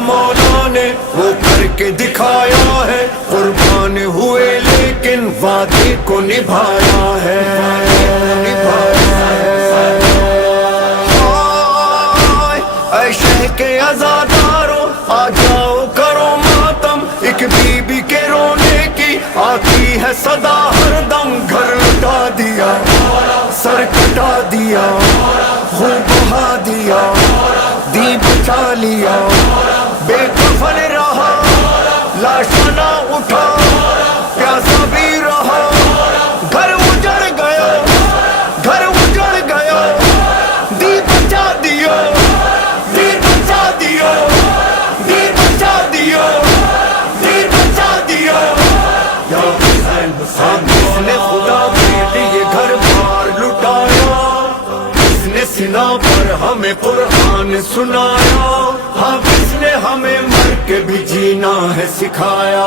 मौला ने वो करके दिखाया है, कुर्बान हुए लेकिन वादे को निभाया है, ऐ शह के आजादारों आ जाओ करो मातम, एक बीबी के रोने की आती है सदा हरदम। घर लुटा दिया, सर कटा दिया, खून बहा दिया, दी बचा लिया, बेकफन रहा, लाशा ना उठा, प्यासा भी रहा, घर उजड़ गया, घर उजड़ गया, दी बचा दिया, दी बचा दिया, दी बचा दिया, दी बचा दिया। या हुसैन हुसैन, किसने खुदा के लिए घर बार लुटाया, किसने सीना पर हमें कुरान सुनाया, हाँ किसने हमें मर के भी जीना है सिखाया।